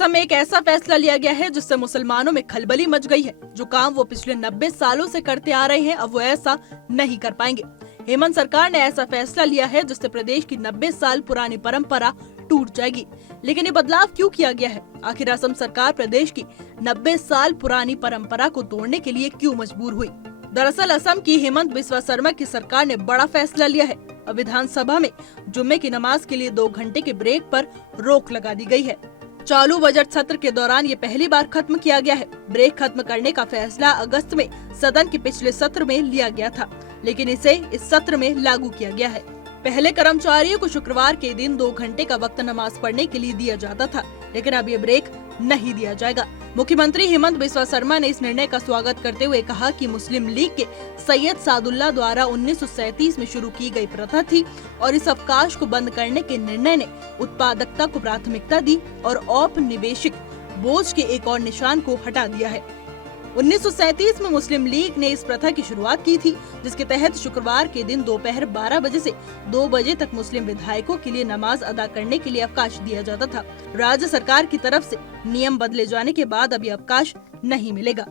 असम में एक ऐसा फैसला लिया गया है जिससे मुसलमानों में खलबली मच गई है। जो काम वो पिछले 90 सालों से करते आ रहे हैं, अब वो ऐसा नहीं कर पाएंगे। हेमंत सरकार ने ऐसा फैसला लिया है जिससे प्रदेश की 90 साल पुरानी परंपरा टूट जाएगी। लेकिन ये बदलाव क्यों किया गया है? आखिर असम सरकार प्रदेश की 90 साल पुरानी परंपरा को तोड़ने के लिए क्यों मजबूर हुई? दरअसल असम की हेमंत बिस्वा शर्मा की सरकार ने बड़ा फैसला लिया है। अब विधानसभा में जुम्मे की नमाज के लिए 2 घंटे के ब्रेक पर रोक लगा दी गई है। चालू बजट सत्र के दौरान ये पहली बार खत्म किया गया है। ब्रेक खत्म करने का फैसला अगस्त में सदन के पिछले सत्र में लिया गया था, लेकिन इसे इस सत्र में लागू किया गया है। पहले कर्मचारियों को शुक्रवार के दिन 2 घंटे का वक्त नमाज पढ़ने के लिए दिया जाता था, लेकिन अब ये ब्रेक नहीं दिया जाएगा। मुख्यमंत्री हेमंत बिस्वा शर्मा ने इस निर्णय का स्वागत करते हुए कहा कि मुस्लिम लीग के सैयद सादुल्ला द्वारा 1937 में शुरू की गई प्रथा थी और इस अवकाश को बंद करने के निर्णय ने उत्पादकता को प्राथमिकता दी और औपनिवेशिक बोझ के एक और निशान को हटा दिया है। 1937 में मुस्लिम लीग ने इस प्रथा की शुरुआत की थी, जिसके तहत शुक्रवार के दिन दोपहर 12 बजे से 2 बजे तक मुस्लिम विधायकों के लिए नमाज अदा करने के लिए अवकाश दिया जाता था। राज्य सरकार की तरफ से नियम बदले जाने के बाद अब ये अवकाश नहीं मिलेगा।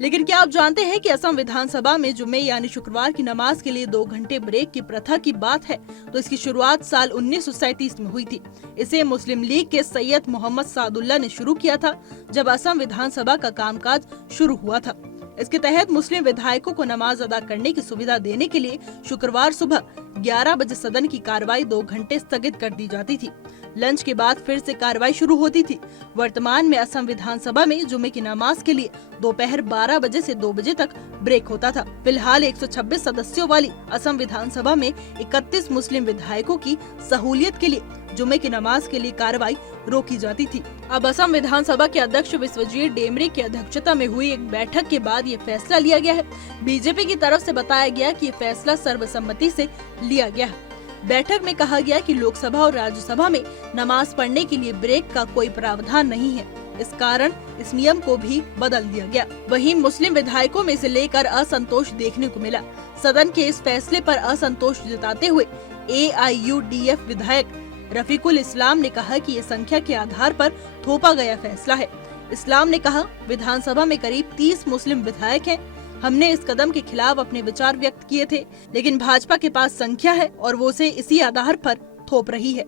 लेकिन क्या आप जानते हैं कि असम विधानसभा में जुम्मे यानी शुक्रवार की नमाज के लिए 2 घंटे ब्रेक की प्रथा की बात है तो इसकी शुरुआत साल 1937 में हुई थी। इसे मुस्लिम लीग के सैयद मोहम्मद सादुल्ला ने शुरू किया था जब असम विधानसभा का कामकाज शुरू हुआ था। इसके तहत मुस्लिम विधायकों को नमाज अदा करने की सुविधा देने के लिए शुक्रवार सुबह 11 बजे सदन की कार्रवाई 2 घंटे स्थगित कर दी जाती थी। लंच के बाद फिर से कार्रवाई शुरू होती थी। वर्तमान में असम विधानसभा में जुम्मे की नमाज के लिए दोपहर 12 बजे से 2 बजे तक ब्रेक होता था। फिलहाल 126 सदस्यों वाली असम विधानसभा में 31 मुस्लिम विधायकों की सहूलियत के लिए जुम्मे की नमाज के लिए कार्रवाई रोकी जाती थी। अब असम विधानसभा के अध्यक्ष विश्वजीत डेमरी की अध्यक्षता में हुई एक बैठक के बाद ये फैसला लिया गया है। बीजेपी की तरफ से बताया गया कि ये फैसला सर्वसम्मति से लिया गया है। बैठक में कहा गया कि लोकसभा और राज्यसभा में नमाज पढ़ने के लिए ब्रेक का कोई प्रावधान नहीं है, इस कारण इस नियम को भी बदल दिया गया। वहीं मुस्लिम विधायकों में से लेकर असंतोष देखने को मिला। सदन के इस फैसले पर असंतोष जताते हुए AIUDF विधायक रफीकुल इस्लाम ने कहा कि ये संख्या के आधार पर थोपा गया फैसला है। इस्लाम ने कहा, विधानसभा में करीब 30 मुस्लिम विधायक हैं। हमने इस कदम के खिलाफ अपने विचार व्यक्त किए थे, लेकिन भाजपा के पास संख्या है और वो उसे इसी आधार पर थोप रही है।